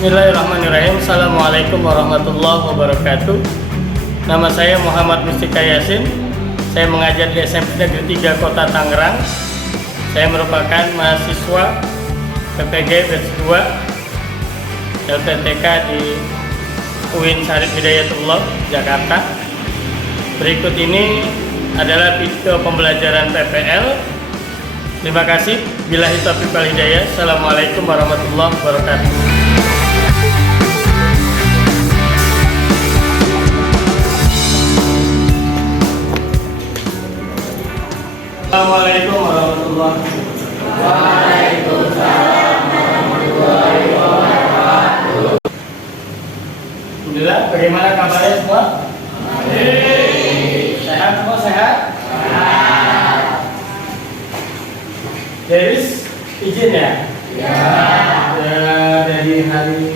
Bismillahirrahmanirrahim. Assalamualaikum warahmatullahi wabarakatuh. Nama saya Muhammad Mustika Yasin. Saya mengajar di SMP Negeri 3 Kota Tangerang. Saya merupakan mahasiswa PPG batch 2 LPTK di UIN Syarif Hidayatullah, Jakarta. Berikut ini adalah video pembelajaran PPL. Terima kasih. Billahi taufiq wal hidayah. Assalamualaikum warahmatullahi wabarakatuh. Assalamualaikum warahmatullahi wabarakatuh. Waalaikumsalam warahmatullahi wabarakatuh. Alhamdulillah, bagaimana kabarnya semua? Sehat semua, sehat? Sehat. Deris izin ya? Ya. Dari hari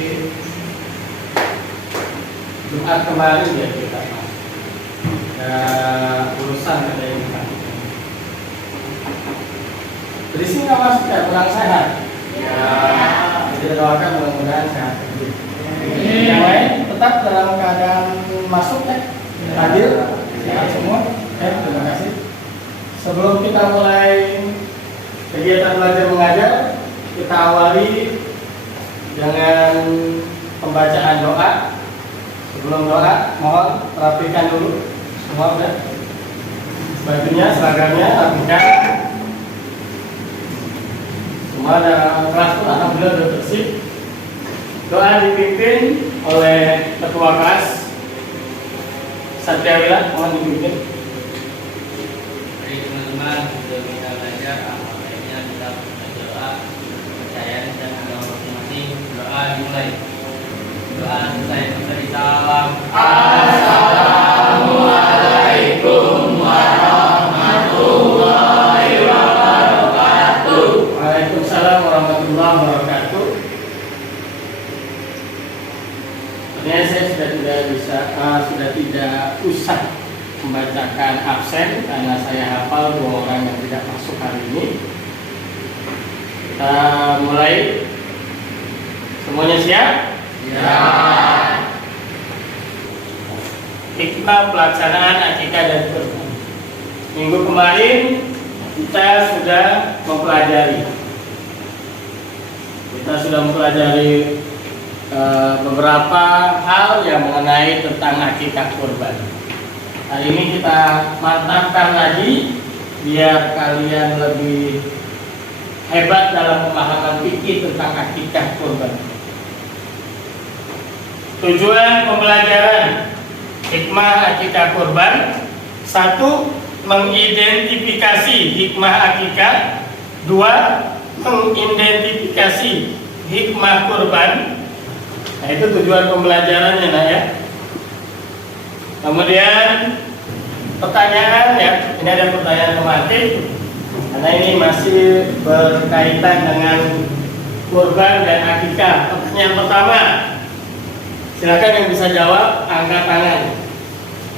Jumat kemarin ya kita urusan ada yang dari sini nggak masuk ya, pulang sehat. Ya. Jadi doakan mudah-mudahan sehat. Yang lain tetap dalam keadaan masuk ya, hadir, sehat semua. Terima kasih. Sebelum kita mulai kegiatan belajar mengajar, kita awali dengan pembacaan doa. Sebelum doa, mohon rapikan dulu. Semua udah. Bajunya, seragamnya, rapikan. Semua ada kelas pun alhamdulillah sudah bersih. Doa dipimpin oleh ketua kelas Satria Wila, mohon dipimpin. Mari teman-teman, sebelum kita belajar, apabila kita berdoa, percayaan dan agama masing-masing. Doa dimulai. Doa selesai memberi salam. Assalamualaikum warahmatullahi wabarakatuh. Waalaikumsalam warahmatullahi wabarakatuh. Sebenarnya saya sudah tidak usah membacakan absen karena saya hafal 2 orang yang tidak masuk hari ini. Kita mulai. Semuanya siap? Ya. Hikmah pelaksanaan akikah dan kurban. Minggu kemarin kita sudah mempelajari beberapa hal yang mengenai tentang akikah kurban. Hari ini kita mantapkan lagi biar kalian lebih hebat dalam pemahaman fikih tentang akikah kurban. Tujuan pembelajaran hikmah akikah kurban: 1. Mengidentifikasi hikmah akikah. 2. Mengidentifikasi hikmah kurban. Nah, itu tujuan pembelajarannya nah ya. Kemudian pertanyaan ya, ini ada pertanyaan tematik karena ini masih berkaitan dengan kurban dan akikah. Pertanyaan pertama, silakan yang bisa jawab angkat tangan.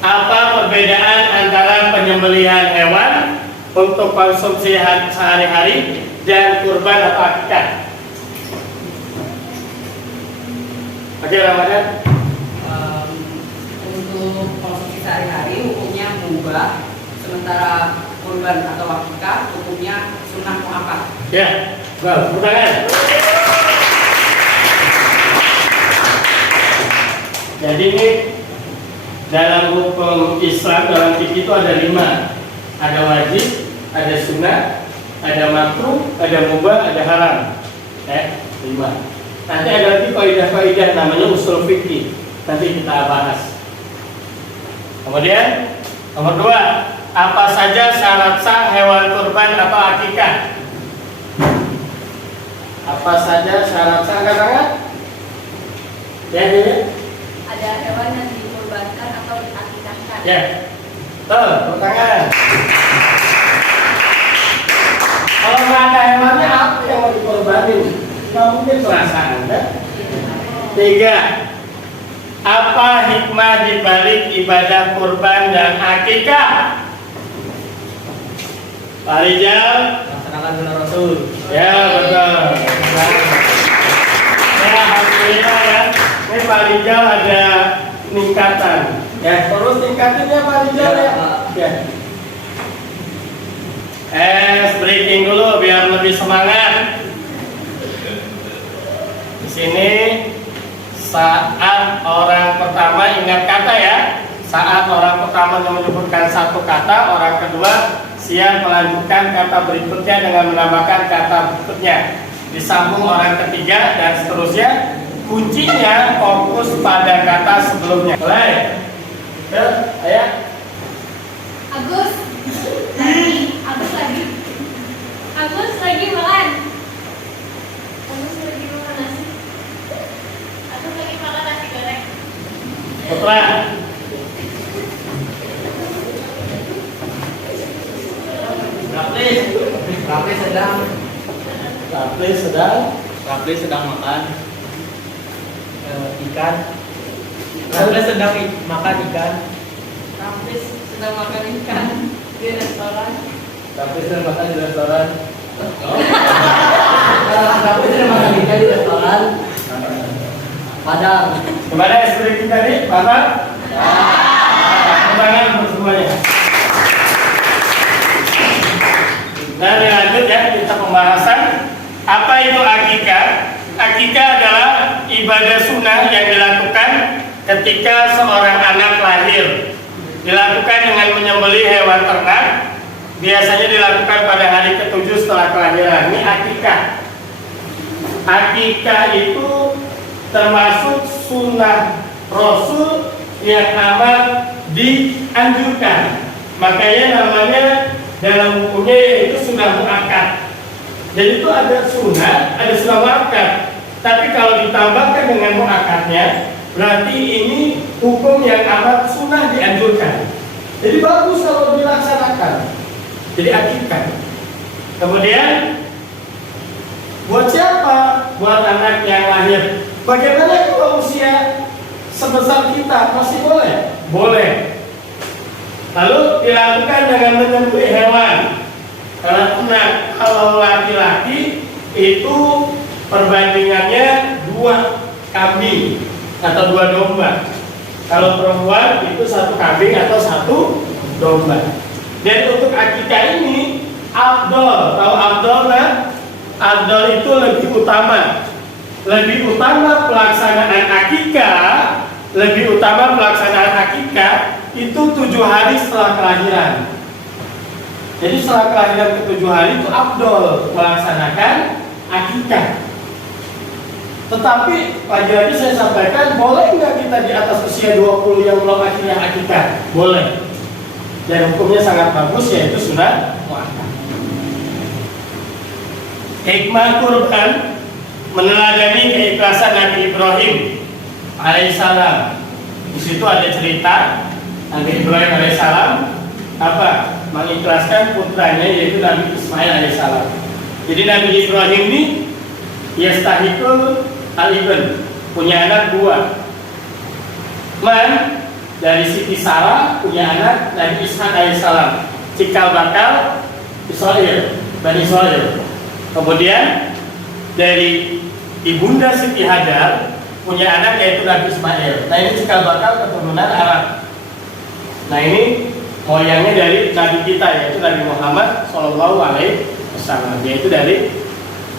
Apa perbedaan antara penyembelihan hewan untuk konsumsi sehari-hari dan kurban atau akikah? Oke, Ramadan. Untuk konsumsi sehari-hari hukumnya mubah, sementara kurban atau akikah hukumnya sunnah muakkad. Ya, tepuk tangan. Jadi ini dalam hukum Islam, dalam fikih itu ada 5. Ada wajib, ada sunnah, ada makruh, ada mubah, ada haram. 5. Nanti ada lagi kaidah-kaidah namanya usul fikih. Nanti kita bahas. Kemudian nomor 2, apa saja syarat sah hewan kurban atau akikah? Apa saja syarat sah? Angkat tangan. Ya. Ada hewan yang dikurbankan atau diakikahkan. Ya. Tuh, tepuk tangan. Kalau nggak ada hewannya, apa yang mau dikorbanin? Nggak mungkin perasaan Anda. 3. Apa hikmah dibalik ibadah kurban dan akikah? Pak Rijal. Laksanakan sunnah Rasul. Ya, betul. Ya, alhamdulillah ya. Ini Pak Rijal ada peningkatan. Ya, terus tingkatinnya Pak Rijal ya. Ya. Breaking dulu biar lebih semangat. Di sini saat orang pertama ingat kata ya. Saat orang pertama menyebutkan satu kata, orang kedua siap melanjutkan kata berikutnya dengan menambahkan kata berikutnya. Disambung orang ketiga dan seterusnya. Kuncinya fokus pada kata sebelumnya. Mulai. Ayo. Agus lagi makan. Agus lagi makan nasi. Agus lagi makan nasi goreng. Putra. Rapli sedang makan Ikan. Rapli sedang makan ikan. Rampis sedang makan ikan di restoran. Tapi saya makan di restoran. Rampis sedang makan ikan di restoran. Padang. Gimana ekspresi tadi, Bapak? Tangan untuk semuanya. Nah, lanjut ya kita pembahasan apa itu akikah. Akikah adalah ibadah sunnah yang dilakukan ketika seorang anak lahir. Dilakukan dengan menyembelih hewan ternak. Biasanya dilakukan pada hari ke-7 setelah kelahiran. Ini akikah. Akikah itu termasuk sunnah Rasul yang amat dianjurkan. Makanya namanya dalam bukunya yaitu sunnah muakkad. Jadi itu ada sunnah, ada sunnah muakkad. Tapi kalau ditambahkan dengan muakkadnya, berarti ini hukum yang amat sunnah dianjurkan. Jadi bagus kalau dilaksanakan. Jadi akikah. Kemudian buat siapa? Buat anak yang lahir. Bagaimana kalau usia sebesar kita masih boleh? Boleh. Lalu dilakukan dengan menyembelih hewan. Kalau laki-laki itu perbandingannya 2 kambing atau 2 domba. Kalau perempuan itu 1 kambing atau 1 domba. Dan untuk akikah ini afdol. Tahu afdol kan? Afdol itu lebih utama. Lebih utama pelaksanaan akikah, itu 7 hari setelah kelahiran. Jadi setelah kelahiran ke-7 hari itu afdol melaksanakan akikah. Tetapi lagi-lagi saya sampaikan, boleh nggak kita di atas usia 20 yang belum akhirnya akikah? Boleh. Dan hukumnya sangat bagus, yaitu sunnah muakkad. Hikmah kurban meneladani keikhlasan Nabi Ibrahim alaihissalam. Di situ ada cerita Nabi Ibrahim alaihissalam mengikhlaskan putranya yaitu Nabi Ismail alaihissalam. Jadi Nabi Ibrahim ini yastahiqul al-ibn, punya anak 2. Dari Siti Sarah punya anak Nabi Ishak alaihissalam, cikal bakal Israel, Bani Israel. Kemudian dari ibunda Siti Hajar punya anak yaitu Nabi Ismail. Nah ini cikal bakal keturunan Arab. Nah ini moyangnya dari Nabi kita yaitu Nabi Muhammad SAW, yaitu dari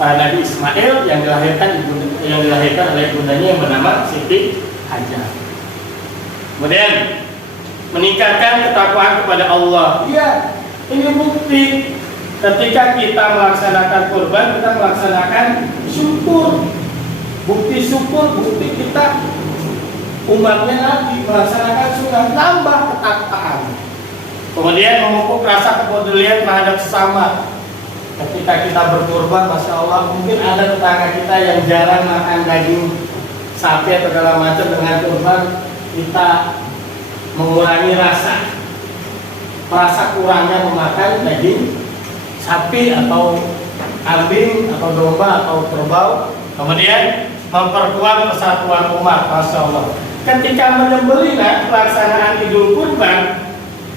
Nabi Ismail yang dilahirkan oleh ibundanya yang bernama Siti Hajar. Kemudian meningkatkan ketakwaan kepada Allah. Iya, ini bukti ketika kita melaksanakan kurban, kita melaksanakan syukur. Bukti syukur, bukti kita umatnya Nabi melaksanakan sunnah, nambah ketakwaan. Kemudian memupuk rasa kepedulian terhadap sesama. Ketika kita berkurban, masya Allah, mungkin ada tetangga kita yang jarang makan daging sapi atau segala macam. Dengan kurban kita mengurangi rasa kurangnya memakan daging sapi atau kambing atau domba atau kerbau. Kemudian memperkuat persatuan umat, masya Allah. Ketika menyembelih pelaksanaan Idul Kurban,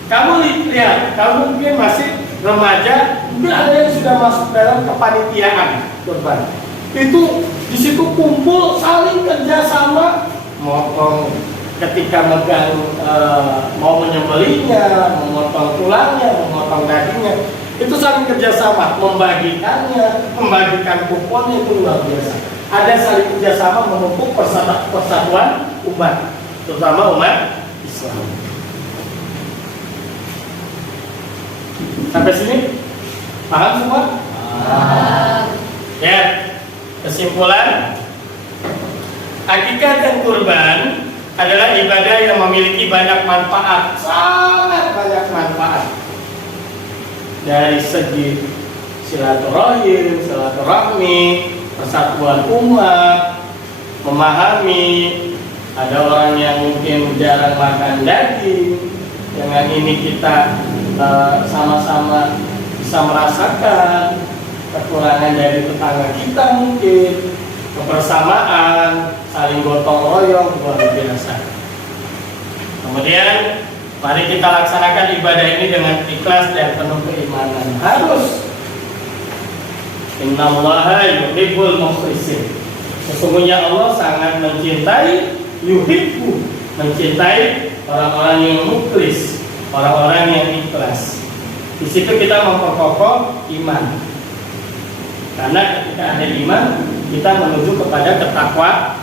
kamu lihat, kamu mungkin masih remaja, mungkin ada yang sudah masuk dalam kepanitiaan kurban. itu di situ kumpul saling kerjasama, motong ketika megang mau menyembelihnya, memotong tulangnya, memotong dagingnya, itu saling kerjasama, membagikannya, membagikan kuponnya itu luar biasa. Ada saling kerjasama memupuk persatuan umat, terutama umat Islam. Sampai sini paham semua? Ya, kesimpulan, akikah dan kurban adalah ibadah yang memiliki banyak manfaat, sangat banyak manfaat. Dari segi silaturahmi, persatuan umat, memahami, ada orang yang mungkin jarang makan daging, dengan ini kita sama-sama bisa merasakan kekurangan dari tetangga kita mungkin, kebersamaan, saling gotong royong, luar biasa. Kemudian mari kita laksanakan ibadah ini dengan ikhlas dan penuh keimanan. Harus. Innallaha yuhibbul mukhlisin. Sesungguhnya Allah sangat mencintai, yuhibbu, mencintai orang-orang yang mukhlis, orang-orang yang ikhlas. Di situ kita memperkokoh iman. Karena ketika ada iman, kita menuju kepada ketakwaan.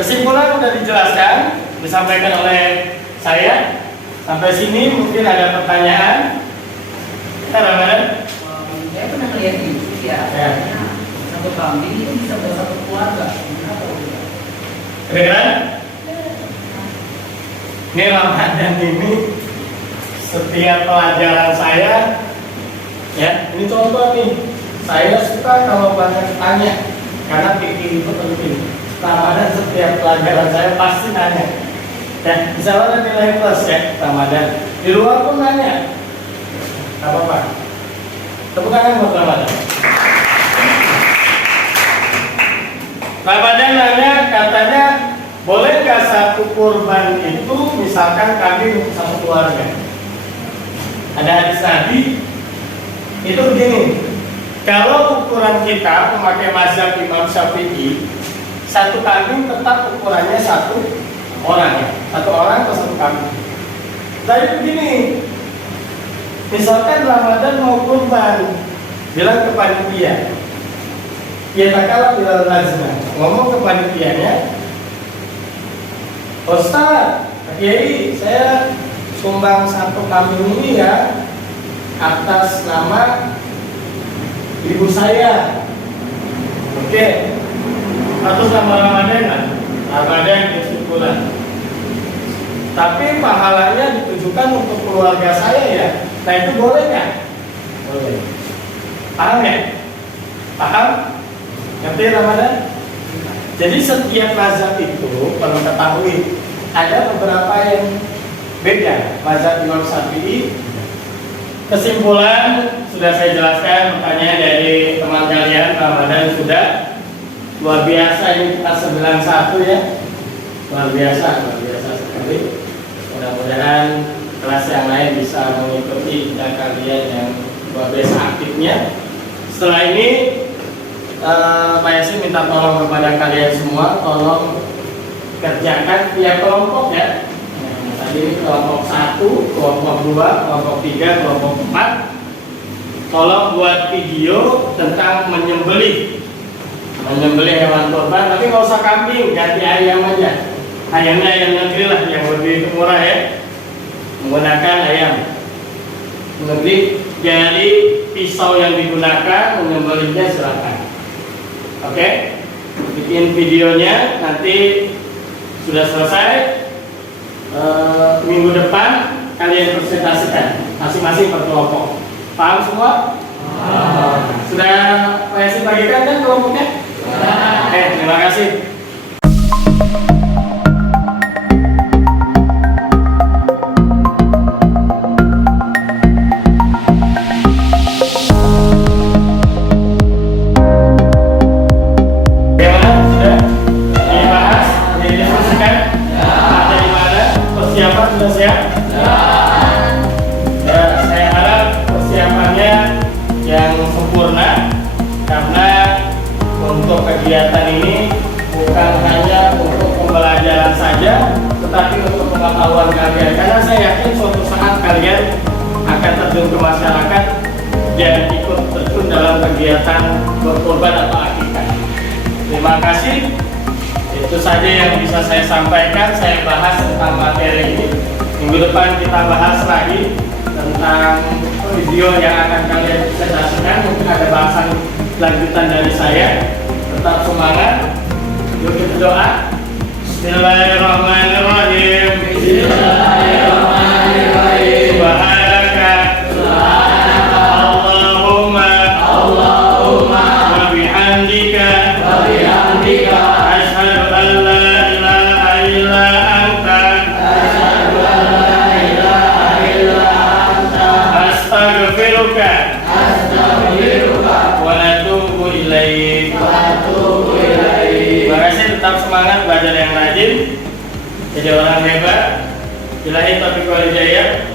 Kesimpulan sudah dijelaskan, disampaikan oleh saya. Sampai sini mungkin ada pertanyaan. Ramadan? Saya pernah melihat di YouTube ya. Satu kambing itu bisa bersatu keluarga. Keren? Ini Ramadan ini setiap pelajaran saya, ya ini contoh nih. Saya suka kalau banyak tanya, karena pikir itu penting. Ramadan setiap pelajaran saya pasti nanya. Ya, misalnya ada nilai plus ya Ramadan. Di luar pun nanya. Gak apa-apa. Tepuk tangan buat Ramadan. Ramadan nanya, katanya boleh nggak satu kurban itu misalkan kambing untuk satu keluarga? Ada hadis Nabi itu begini. Kalau ukuran kita memakai mazhab Imam Syafi'i, satu kambing tetap ukurannya satu orang, ya, satu orang atau satu kambing. Tapi begini, misalkan Ramadan mau kurban, bilang ke panitia, ya tak kalah bilang lazimah, ngomong ke panitianya, Ustaz, Pak Kiai, saya sumbang satu kambing ini ya atas nama ibu saya. Oke. Atas nama Ramadan, Ramadan kesimpulan. Tapi pahalanya ditujukan untuk keluarga saya ya. Nah itu boleh nggak? Boleh. Paham ya? Paham? Ngerti Ramadan? Jadi setiap mazhab itu perlu ketahui ada beberapa yang beda. Mazhab Imam Syafi'i. Kesimpulan sudah saya jelaskan, pertanyaan dari teman kalian. Ramadan sudah luar biasa ini kita 91 ya, luar biasa sekali. Mudah-mudahan kelas yang lain bisa mengikuti dan kalian yang luar biasa aktifnya. Setelah ini Pak Yasin minta tolong kepada kalian semua, tolong kerjakan tiap kelompok ya. Tadi ini kelompok 1, kelompok 2, kelompok 3, kelompok 4. Tolong buat video tentang menyembelih hewan kurban, tapi nggak usah kambing, ganti ayam aja. Ayamnya ayam negeri lah, yang lebih murah ya. Menggunakan ayam negeri. Jadi pisau yang digunakan menyembelihnya silakan. Oke, bikin videonya nanti sudah selesai. Minggu depan kalian presentasikan masing-masing per kelompok. Paham semua? Sudah Pak Yasin bagikan kan kelompoknya? Terima kasih. Saya harap persiapannya yang sempurna, karena pengetahuan kalian, karena saya yakin suatu saat kalian akan terjun ke masyarakat dan ikut terjun dalam kegiatan berkorban atau akikah. Terima kasih. Itu saja yang bisa saya sampaikan. Saya bahas tentang materi ini. Minggu depan kita bahas lagi tentang video yang akan kalian bisa saksikan. Mungkin ada bahasan lanjutan dari saya. Tetap semangat. Yuk kita doa. Bismillahirrahmanirrahim. Bismillahirrahmanirrahim. Subhanaka Allahumma wa bihamdika asyhadu an la ilaha illa anta astaghfiruka wa atubu ilaik. Terima kasih, tetap semangat, belajar yang rajin, jadi orang hebat. Billahi taufiq wal hidayah.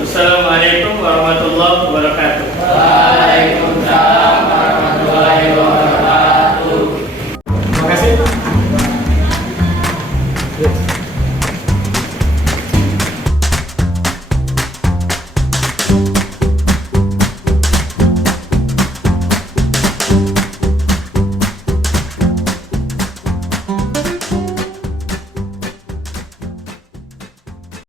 Wassalamualaikum warahmatullahi wabarakatuh. Waalaikumsalam warahmatullahi wabarakatuh.